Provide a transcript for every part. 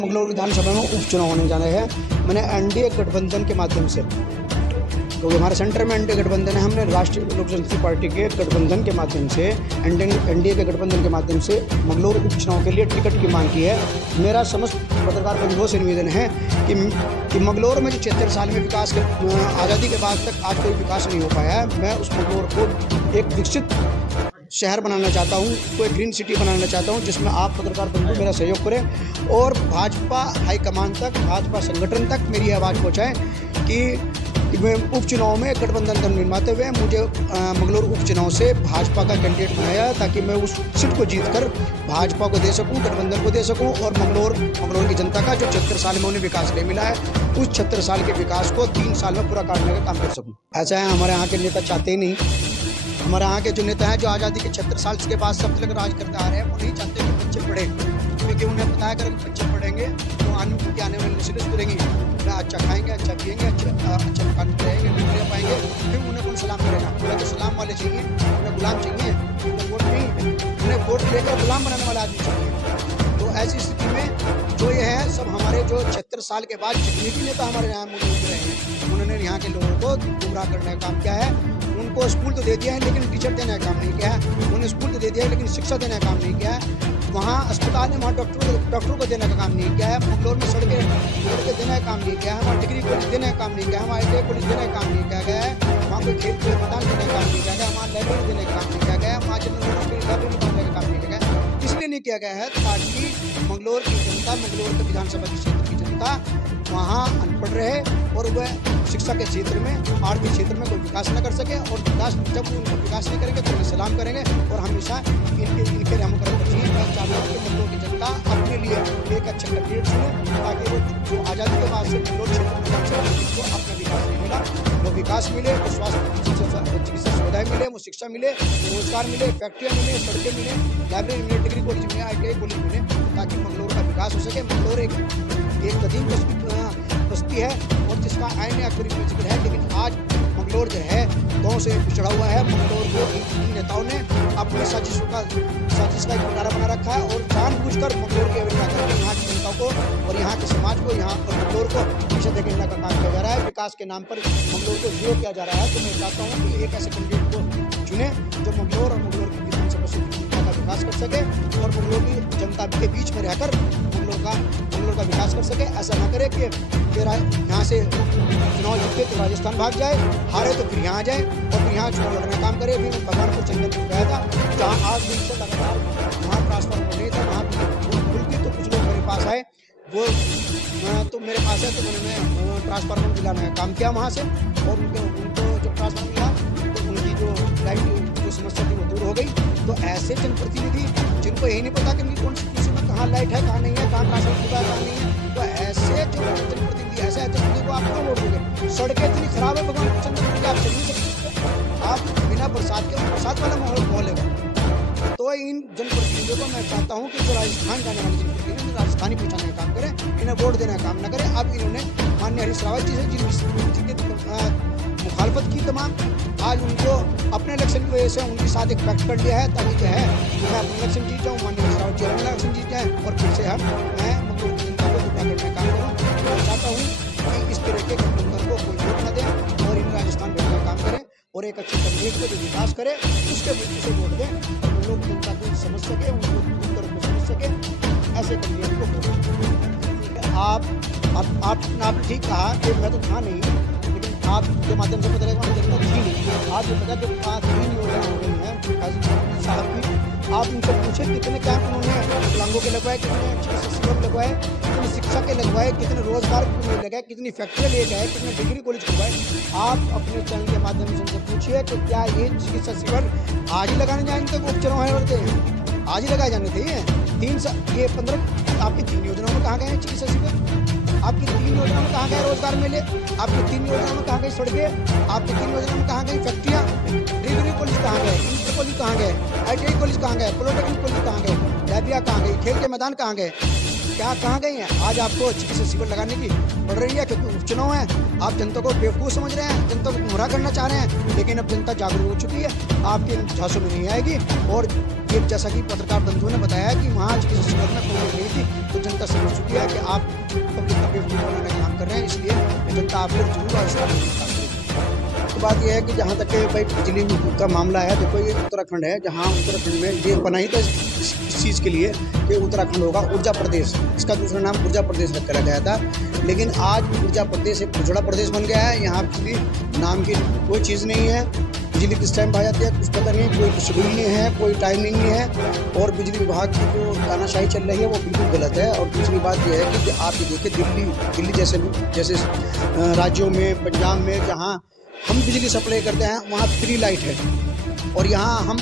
मंगलौर विधानसभा में उपचुनाव होने जाने हैं। मैंने एनडीए गठबंधन के माध्यम से, क्योंकि हमारे सेंटर में एनडीए गठबंधन है, हमने राष्ट्रीय लोक जनशक्ति पार्टी के गठबंधन के माध्यम से, एनडीए के गठबंधन के माध्यम से मंगलौर उपचुनाव के लिए टिकट की मांग की है। मेरा समस्त पत्रकार बंधुओं से निवेदन है कि मंगलौर में जो 76 साल में विकास आज़ादी के बाद तक आज कोई विकास नहीं हो पाया है। मैं उस मंगलौर को एक विकसित शहर बनाना चाहता हूँ, उसको एक ग्रीन सिटी बनाना चाहता हूँ, जिसमें आप पत्रकार बंधु मेरा सहयोग करें और भाजपा हाईकमान तक, भाजपा संगठन तक मेरी आवाज़ पहुँचाएं कि मैं उपचुनाव में गठबंधन का निर्माते हुए मुझे मंगलौर उपचुनाव से भाजपा का कैंडिडेट बनाया, ताकि मैं उस सीट को जीतकर भाजपा को दे सकूं, गठबंधन को दे सकूं और मंगलौर की जनता का जो 76 साल में उन्हें विकास नहीं मिला है, उस 76 साल के विकास को 3 साल में पूरा करने का काम कर सकूं। ऐसा है, हमारे यहाँ के नेता चाहते ही नहीं। हमारे यहाँ के जो नेता हैं, जो आज़ादी के 76 साल के बाद सब तक राज करते आ रहे हैं, वो नहीं चाहते कि बच्चे पढ़े, क्योंकि उन्हें पता है अगर बच्चे पढ़ेंगे तो आने वाली नस्लें सुधरेंगी, अच्छा खाएंगे, अच्छा पिएंगे, अच्छा मकान में रहेंगे, नौकरियाँ पाएंगे, फिर उन्हें कौन सलाम करेगा? उन्हें तो सलाम वाले चाहिए, उन्हें गुलाम चाहिए, उन्हें वोट नहीं, उन्हें वोट लेकर गुलाम बनाने वाला आदमी चाहिए। तो ऐसी स्थिति में जो ये है सब हमारे जो 76 साल के बाद जितने भी नेता हमारे यहाँ मौजूद रहे हैं, उन्होंने यहाँ के लोगों को गुमराह करने का काम किया है। उनको स्कूल तो दे दिया है लेकिन टीचर देने का काम नहीं किया है, उन्होंने स्कूल तो दे दिया है लेकिन शिक्षा देने का काम नहीं किया है। वहाँ अस्पताल में वहाँ डॉक्टरों को देने का काम नहीं किया है। मंगलौर में सड़कें देने का काम नहीं किया है, वहाँ डिग्री कॉलेज देने का काम नहीं किया है, वहाँ ITI कॉलेज देने का काम नहीं किया गया है, वहाँ कोई खेल के मैदान देने का काम नहीं किया गया, वहाँ लाइब्रेरी देने का काम नहीं किया गया, वहाँ लाइब्रेरी बनाने का काम नहीं किया गया। इसलिए नहीं किया गया है ताकि मंगलौर की जनता, मंगलौर के विधानसभा क्षेत्र की जनता वहाँ अनपढ़ रहे और वह शिक्षा के क्षेत्र में, आर्थिक क्षेत्र में कोई विकास न कर सके। और विकास जब उनको विकास नहीं करेंगे तो उन्हें सलाम करेंगे और हमेशा इनके हम चाहिए। मैं चाहता हूँ कि मंगलौर की जनता अपने लिए एक अच्छा कैंडिडेट चुने, ताकि वो जो आज़ादी के बाद से मंगलौर क्षेत्र में को अपना विकास नहीं मिला, वो विकास मिले, वो स्वास्थ्य चिकित्सा सुविधाएँ मिले, वो शिक्षा मिले, रोजगार मिले, फैक्ट्रियाँ मिले, सड़कें मिले, लाइब्रेरी मिले, डिग्री कॉलेज मिले, ITI कॉलेज मिले, ताकि मंगलौर का विकास हो सके। मंगलौर एक कदीम बस्ती है और जिसका आईने अक्सर जिक्र है, लेकिन आज मंगलौर जो है गाँव से पिछड़ा हुआ है। मंगलौर को इन नेताओं ने अपनी साजिश का एक किनारा बना रखा है और जानबूझकर मंगलौर की अवहेलना करके यहाँ की जनता को और यहाँ के समाज को, यहाँ पर मंगलौर को पीछे धकेलने का काम किया जा रहा है। विकास के नाम पर मंगलौर को जीरो किया जा रहा है। तो मैं चाहता हूँ कि एक ऐसे कैंडिडेट को चुने जो मंगलौर और मंगलौर की विधानसभा क्षेत्र का विकास कर सके और मंगलौर की जनता के बीच में रहकर मंगलौर का विकास कर सके। ऐसा ना करे कि फिर यहाँ से चुनाव जीते तो राजस्थान भाग जाए, हारे तो फिर यहाँ आ जाए और फिर यहाँ चुनाव लड़ने का काम करे। अभी भगवानपुर चंदनपुर गया था, जहाँ 8 दिन से लगातार वहाँ ट्रांसफार्मर नहीं था, वहाँ खुलती तो कुछ लोग मेरे पास आए, वो तो मेरे पास है, तो मैंने ट्रांसफार्मर दिलाने का काम किया वहाँ से और उनको जब ट्रांसफार्मर मिला तो उनकी जो लाइट जो समस्या थी वो दूर हो गई। तो ऐसे जनप्रतिनिधि जिनको यही नहीं पता कि कौन सी में कहाँ लाइट है, कहाँ नहीं है, कहाँ ट्रांसफार्मर खुदा है, कहाँ नहीं है, तो ऐसे जो जनप्रतिनिधि, ऐसे जनप्रतिनिधि को आप क्यों वोट दोगे? सड़कें इतनी खराब है भगवान चंद्रपुर की, आप चल नहीं सकते, आप बिना बरसात वाला माहौल है। तो इन जनप्रतिनिधियों को मैं चाहता हूँ कि जो राजस्थान जाने वाले जनप्रतिनिधि राजस्थानी पहुँचाने का काम करें, इन्हें वोट देने का काम न करें। अब इन्होंने माननीय हरीश रावत जी से जिनकी मुखालफत की तमाम, आज उनको अपने इलेक्शन की वजह से उनके साथ एक पैक्ट कर लिया है, ताकि जो है मैं अपना इलेक्शन जीत जाऊँ, माननीय हरीश रावत जी अपना इलेक्शन जीत जाए और फिर से मैं मंगलौर की जनता को गुमराह करने का काम करूँ। मैं चाहता हूँ कि इस तरह के गठबंधन को कोई वोट न दे और इन राजस्थान भेजने का काम करें और एक अच्छे कैंडिडेट को जो विकास करे उसे वोट दें और मंगलौर की जनता को समझ सके, उनको उत्तर को समझ सके, ऐसे कैंडिडेट को वोट दें। आपने ठीक कहा कि मैं तो था नहीं, लेकिन आपके माध्यम से पता लगा जनता थी नहीं। आप जो पता जो 3 योजना हो गई हैं साहब की, आप उनसे पूछे कितने कैंप उन्होंने विकलांगों के लगवाए, कितने चिकित्सा शिविर लगवाए, कितने शिक्षा के लगवाए, कितने रोजगार लगाए, कितनी फैक्ट्रियाँ ले गए, कितने डिग्री कॉलेज खुलवाए। आप अपने चैनल के माध्यम से उनसे पूछिए कि क्या ये चिकित्सा शिविर आज ही लगाने जाए, इनके उपचुनाव हैं, आज ही लगाए जाने चाहिए। 3 साल ये 15 आपकी 3 योजनाओं में कहाँ गए हैं चिकित्सा शिविर? आपकी 3 योजनाओं में कहाँ गए रोजगार मेले? आपकी 3 योजनाओं में कहाँ गई सड़कें? आपकी 3 योजनाओं में कहाँ गई फैक्ट्रियाँ? डिग्री कॉलेज कहाँ गए? इंटर कॉलेज कहाँ गए? ITI कॉलेज कहाँ गए? पॉलिटेक्निक कॉलेज कहाँ गए? लाइब्रेरियाँ कहाँ गई? खेल के मैदान कहाँ गए? क्या कहाँ गई हैं? आज आपको अच्छी से शिविर लगाने की पड़ रही है क्योंकि उपचुनाव है। आप जनता को बेवकूफ़ समझ रहे हैं, जनता को गुमराह करना चाह रहे हैं, लेकिन अब जनता जागरूक हो चुकी है, आपके इन झांसों में नहीं आएगी। और ये जैसा कि पत्रकार बंधुओं ने बताया कि वहाँ चिकित्सा शिविर में पहुंच गई थी, तो जनता समझ चुकी है कि आप पब्लिक का बेवकूफ़ बनाने का काम कर रहे हैं, इसलिए जनता आप लोग जरूर आविष्कार। तो बात यह है कि जहाँ तक भाई बिजली का मामला है, देखो ये उत्तराखंड है, जहाँ उत्तराखंड में ये बनाई तो इस चीज़ के लिए कि उत्तराखंड होगा ऊर्जा प्रदेश, इसका दूसरा नाम ऊर्जा प्रदेश रखा गया था, लेकिन आज ऊर्जा प्रदेश एक पिछड़ा प्रदेश बन गया है। यहाँ बिजली नाम की कोई चीज़ नहीं है, बिजली किस टाइम आ जाती है कुछ पता नहीं, कोई शेड्यूल नहीं है, कोई टाइमिंग नहीं है, और बिजली विभाग की जो तानाशाही चल रही है वो बिल्कुल गलत है। और दूसरी बात यह है कि आप ये देखिए दिल्ली जैसे राज्यों में, पंजाब में, जहाँ हम बिजली सप्लाई करते हैं वहाँ फ्री लाइट है, और यहाँ हम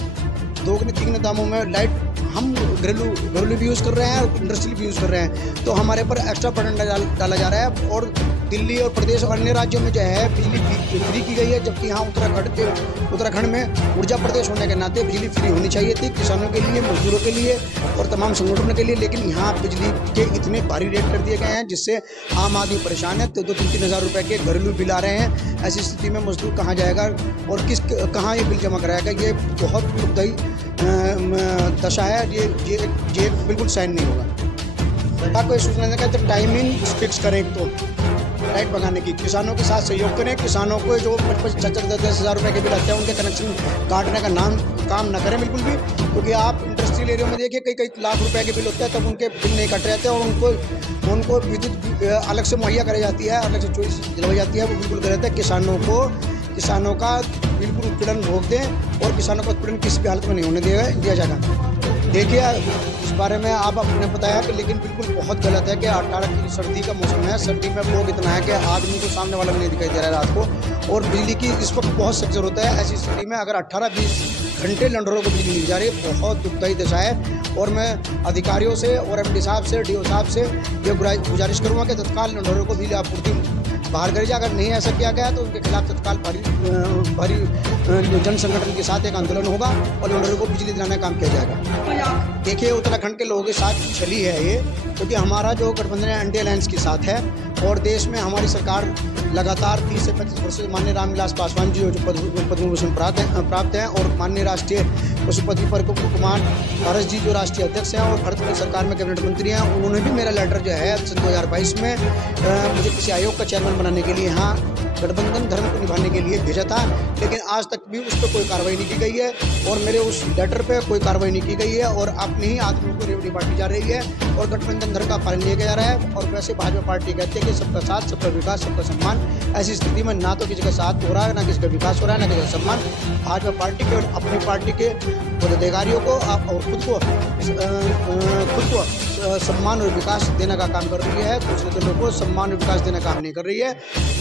2-3 दामों में लाइट हम घरेलू भी यूज़ कर रहे हैं और इंडस्ट्रियल भी यूज़ कर रहे हैं, तो हमारे पर एक्स्ट्रा बर्डन डाला जा रहा है। और दिल्ली और प्रदेश और अन्य राज्यों में जो है बिजली फ्री की गई है, जबकि यहाँ उत्तराखंड में ऊर्जा प्रदेश होने के नाते बिजली फ्री होनी चाहिए थी किसानों के लिए, मजदूरों के लिए और तमाम संगठनों के लिए, लेकिन यहाँ बिजली के इतने भारी रेट कर दिए गए हैं जिससे आम आदमी परेशान है। तो 2-3 हज़ार रुपये के घरेलू बिल आ रहे हैं। ऐसी स्थिति में मजदूर कहाँ जाएगा और कहाँ ये बिल जमा कराएगा? ये बहुत दुखदायी दशा है, ये बिल्कुल सहन नहीं होगा। कोई सूचना देगा तो टाइमिंग फिक्स करें, तो लाइट भगाने की, किसानों के साथ सहयोग करें, किसानों को जो 55-10 हज़ार रुपये के बिल आते हैं उनके कनेक्शन काटने का काम न करें बिल्कुल भी, क्योंकि आप इंडस्ट्रियल एरिया में देखिए कई लाख रुपए के बिल होते हैं, तब उनके बिल नहीं कट रहते और उनको विद्युत अलग से मुहैया कराई जाती है, अलग से चोरी दिलवाई जाती है, वो बिल्कुल गलत है। किसानों का बिल्कुल उत्पीड़न रोक दें और किसानों का उत्पीड़न किसी भी हालत में नहीं होने दिया जाएगा। देखिए इस बारे में आप आपने बताया कि, लेकिन बिल्कुल बहुत गलत है कि 18 की सर्दी का मौसम है, सर्दी में लोग इतना है कि आदमी को सामने वाला भी नहीं दिखाई दे रहा है रात को, और बिजली की इस वक्त बहुत सख्त जरूरत है। ऐसी स्थिति में अगर 18-20 घंटे लंडरों को बिजली मिल जा रही है, बहुत दुखदायी दशा है। और मैं अधिकारियों से और एमडी साहब से, डीओ साहब से ये गुजारिश करूँगा कि तत्काल लंडरों को बिजली आपूर्ति बाहर करी जाए। अगर नहीं ऐसा किया गया तो उनके खिलाफ तत्काल भारी जन संगठन के साथ एक आंदोलन होगा और लंडरों को बिजली दिलाने का काम किया जाएगा। देखिए उत्तराखंड के लोगों के साथ चली है ये, क्योंकि हमारा जो गठबंधन है एनडीए अलायंस के साथ है, और देश में हमारी सरकार लगातार 30 से 35 वर्ष से माननीय रामविलास पासवान जी जो पद्म भूषण प्राप्त हैं, और माननीय राष्ट्रीय पशुपति कुमार पारस जी जो राष्ट्रीय अध्यक्ष हैं और भारत की सरकार में कैबिनेट मंत्री हैं, उन्होंने भी मेरा लेटर जो है सन 2022 में मुझे किसी आयोग का चेयरमैन बनाने के लिए यहाँ गठबंधन धर्म को निभाने के लिए भेजा था, लेकिन आज तक भी उस पर कोई कार्रवाई नहीं की गई है, और मेरे उस लेटर पे कोई कार्रवाई नहीं की गई है, और अपने ही आदमियों को रेवड़ी बांटी जा रही है और गठबंधन धर्म का पालन लिया जा रहा है। और वैसे भाजपा पार्टी कहती है कि सबका साथ, सबका विकास, सबका सम्मान। ऐसी स्थिति में ना तो किसी का साथ हो रहा है, ना किसी का विकास हो रहा है, ना किसी का सम्मान। भाजपा पार्टी के और अपनी पार्टी के पदाधिकारियों को और खुद को सम्मान और विकास देने का काम कर रही है, दूसरे दलों को सम्मान और विकास देने का काम नहीं कर रही है।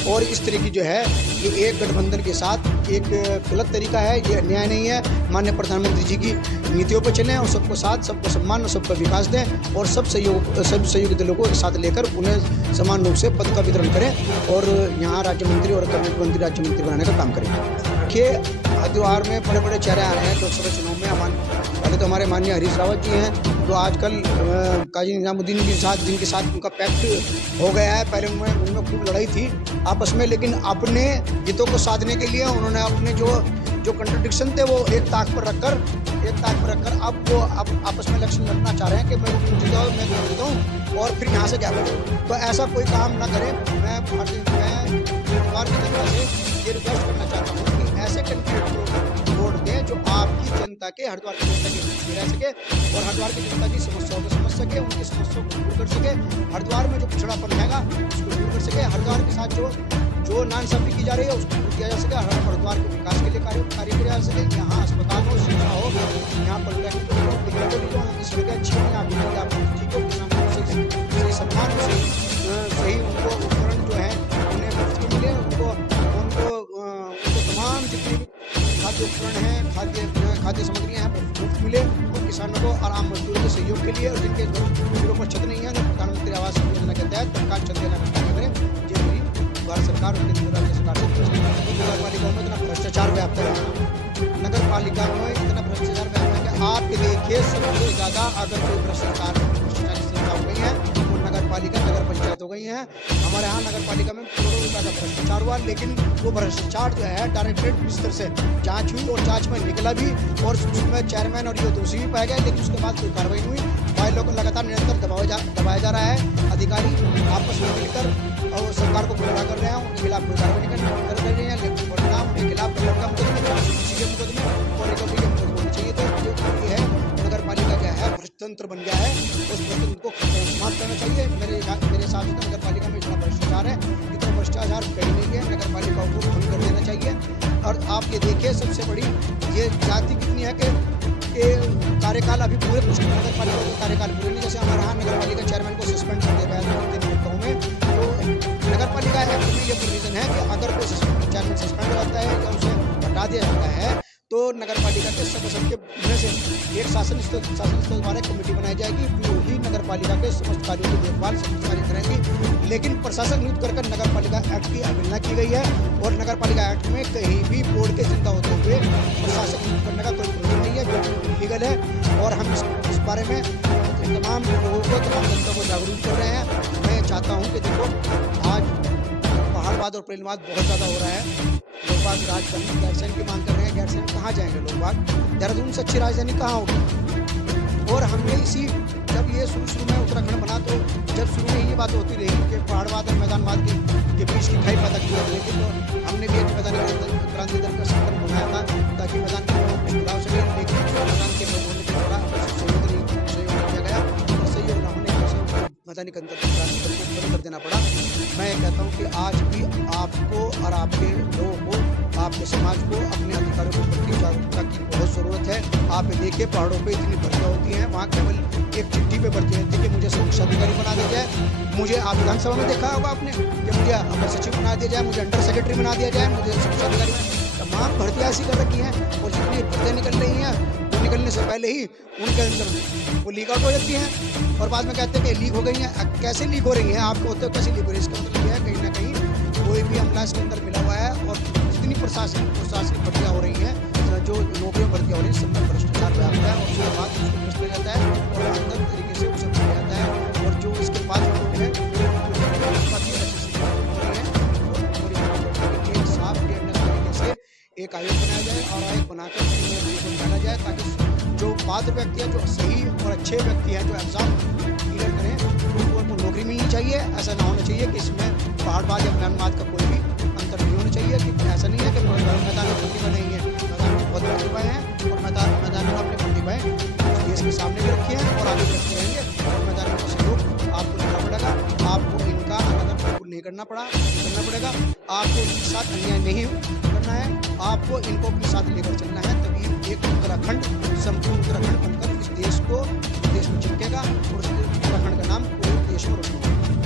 और इस तरह की जो है ये एक गठबंधन के साथ एक गलत तरीका है, ये अन्याय नहीं है। माननीय प्रधानमंत्री जी की नीतियों पर चलें और सबको साथ, सबको सम्मान और सबका विकास दें, और सब सहयोगी दलों को साथ लेकर उन्हें समान रूप से पद का वितरण करें और यहाँ राज्य मंत्री और कैबिनेट मंत्री राज्य मंत्री बनाने का काम करें। देखिए हरिद्वार में बड़े बड़े चेहरे आ रहे हैं लोकसभा चुनाव में। पहले तो हमारे माननीय हरीश रावत जी हैं, जो आजकल काजी निजामुद्दीन के साथ जिनके साथ उनका पैक्ट हो गया है। पहले उनमें खूब लड़ाई थी आपस में, लेकिन अपने हितों को साधने के लिए उन्होंने अपने जो कंट्रडिक्शन थे वो एक ताक पर रखकर अब वो आपस में इलेक्शन लड़ना चाह रहे हैं कि मैं जीता हूँ और फिर यहाँ से क्या करूँ। तो ऐसा कोई काम ना करें। मैं हरिद्वार की जनता से ये रिक्वेस्ट करना चाहता हूँ कि ऐसे कैंडिडेट को वोट दें जो आपकी जनता के, हरिद्वार की जनता के बीच में रह सके और हरिद्वार की जनता की समस्याओं को समझ सके, उनकी समस्याओं को दूर कर सके, हरिद्वार में जो पिछड़ापन रहेगा उसको दूर कर सके, हरिद्वार के साथ जो नाइंसाफी की जा रही है उसको दूर किया जा सके, हरिद्वार के विकास के लिए कार्य किया जा सके। यहाँ अस्पताल हो, शिक्षा हो, यहाँ पर की सड़कें अच्छी हो, यहाँ बिजली आपूर्ति ठीक हो, किसानों को सही सम्मान हो, सही उनको उपकरण जो है उन्हें मुफ्त में मिले, उनको तमाम जितने भी खाद्य उपकरण हैं, खाद्य सामग्रियाँ हैं मुफ्त मिले, और किसानों को और आम मजदूरों के सहयोग के लिए और जिनके घरों पर छत नहीं है तो प्रधानमंत्री आवास योजना के तहत तत्काल छत देना का कार्य करें। ये मेरी भारत सरकार और केंद्र राज्य सरकार से नगर पालिकाओं में इतना भ्रष्टाचार व्याप्त है, नगर पालिका में इतना भ्रष्टाचार व्याप्त है कि आप देखिए सबसे ज़्यादा अगर कोई भ्रष्टाचार हो गई है नगर पालिका नगर पंचायत हो गई हैं। हमारे यहाँ नगर पालिका में करोड़ों रुपये का भ्रष्टाचार हुआ, लेकिन वो भ्रष्टाचार जो है डायरेक्टरेट स्तर से जांच हुई और जांच में निकला भी, और उसमें चेयरमैन और ये दोषी भी पाए गए, लेकिन उसके बाद कोई कार्रवाई नहीं हुई। फाइलों को लगातार निरंतर दबाया जा रहा है। अधिकारी आपस में मिलकर और सरकार को गुमराह कर रहे हैं, उनके खिलाफ कोई कार्रवाई नहीं कर रहे हैं, लेकिन परिणाम उनके खिलाफ मुकदमे और रिकवरी के मुकदमे होने चाहिए। तो ये है नगर पालिका क्या है, भ्रष्टतंत्र बन गया है, उस भ्रष्टतंत्र को समाप्त करना चाहिए। मेरे हिसाब से नगर पालिका में इतना भ्रष्टाचार है, इतना भ्रष्टाचार कहीं नहीं है, नगर पालिका को बंद कर देना चाहिए। और आप ये देखिए, सबसे बड़ी ये जाति कितनी है कि कार्यकाल अभी पूरे कुछ नगर पालिका के कार्यकाल पूरे नहीं। जैसे हमारे यहाँ नगर पालिका चेयरमैन को सस्पेंड कर दिया गया था 3 मुद्दों में। तो नगर पालिका एक्ट में ये प्रोविजन है कि अगर कोई चेयरमैन सस्पेंड हो जाता है या उसे हटा दिया जाता है, तो नगर पालिका के सदस्य के में से एक शासन स्तर द्वारा कमेटी बनाई जाएगी, जो ही नगर पालिका के समस्त कार्यों की देखभाल समस्त कार्य करेंगी। लेकिन प्रशासन नियुक्त कर नगर पालिका एक्ट की अवहेलना की गई है, और नगर पालिका एक्ट में कहीं भी बोर्ड के चिंता होते हुए प्रशासन नियुक्त करने का कोई प्रोविजन नहीं है, जो लीगल है। और हम इस बारे में तमाम लोगों को, तमाम जनता को जागरूक कर रहे हैं। मैं चाहता हूँ कि देखो, आज पहाड़वाद और प्लेनवाद बहुत ज़्यादा हो रहा है। लोग बाग राजधानी गैरसैंण की मांग कर रहे हैं। गैरसैंण कहाँ जाएंगे लोग बाग? देहरादून से अच्छी राजधानी कहाँ होगी? और हमने जब ये शुरू में उत्तराखंड बना, तो जब शुरू में ये बात होती रही कि पहाड़वाद और मैदानवाद के बीच की खाई पैदा की जाती थी, तो हमने भी एक मैदानी क्रांति दल का संगठन बनाया था ताकि मैदान के लोगों को सुधार सके। लेकिन मैदान के लोग होने के द्वारा सहयोग किया गया, और सहयोग न होने की मैदानी क्रांति दल को बंद कर देना पड़ा। मैं कहता हूँ कि आज भी आपको और आपके लोगों को, आपके समाज को अपने अधिकारों के प्रति जागरूकता की बहुत ज़रूरत है। आप देखिए, पहाड़ों पे इतनी भर्तियाँ होती हैं, वहाँ केवल एक चिट्ठी पे भर्ती रहती है कि मुझे सुरक्षा अधिकारी बना दिया जाए। मुझे आप विधानसभा में देखा होगा आपने कि मुझे अपर सचिव बना दिया जाए, मुझे अंडर सेक्रेटरी बना दिया जाए, मुझे सुरक्षा अधिकारी तमाम भर्तियाँ ऐसी कर रखी हैं। और जितनी भर्तियाँ निकल रही हैं, वो निकलने से पहले ही उनके अंदर वो लीक आउट हो जाती हैं, और बाद में कहते हैं कि लीक हो गई हैं। कैसे लीक हो रही हैं? आपको होते हो कैसे लीक हो रही है? इसका मतलब यह है कहीं ना कहीं कोई भी अमला इसके अंदर मिला हुआ है। और जितनी प्रशासनिक भर्तियाँ हो रही हैं, जो नौकरियों भर्तियाँ हो रही हैं, सब में भ्रष्टाचार व्याप्त है, और उसके बाद उसको भ्रष्ट किया जाता है और अंदर तरीके से उसे किया जाता है। और जो इसके बाद लोग हैं, एक साफ फेयरनेस तरीके से एक आयोग बनाया जाए, और आयोग बनाकर निकाला जाए, ताकि जो पात्र व्यक्ति है, जो सही और अच्छे व्यक्ति हैं, जो एग्जाम क्लियर करें, उनको नौकरी मिलनी चाहिए। ऐसा ना होना चाहिए कि इसमें पहाड़वाद या मैदानवाद का कोई भी अंतर नहीं होना चाहिए। कि ऐसा नहीं है कि मैदान में प्रतिभा नहीं है, मैदान में बहुत प्रतिभाएँ हैं, और मैदान में अपनी प्रतिभाएँ देश के सामने भी रखी हैं और आगे भी रखते रहेंगे। और मैदान में सहयोग आपको देना पड़ेगा, आपको इनका अनादर बिल्कुल नहीं करना पड़ेगा। आपको इनके साथ अन्याय नहीं करना है, आपको इनको अपने साथ लेकर चलना है, तभी एक उत्तराखंड, संपूर्ण उत्तराखंड बनकर इस देश में चिपकेगा, और उत्तराखंड का नाम पूरे देश में रोशन होगा।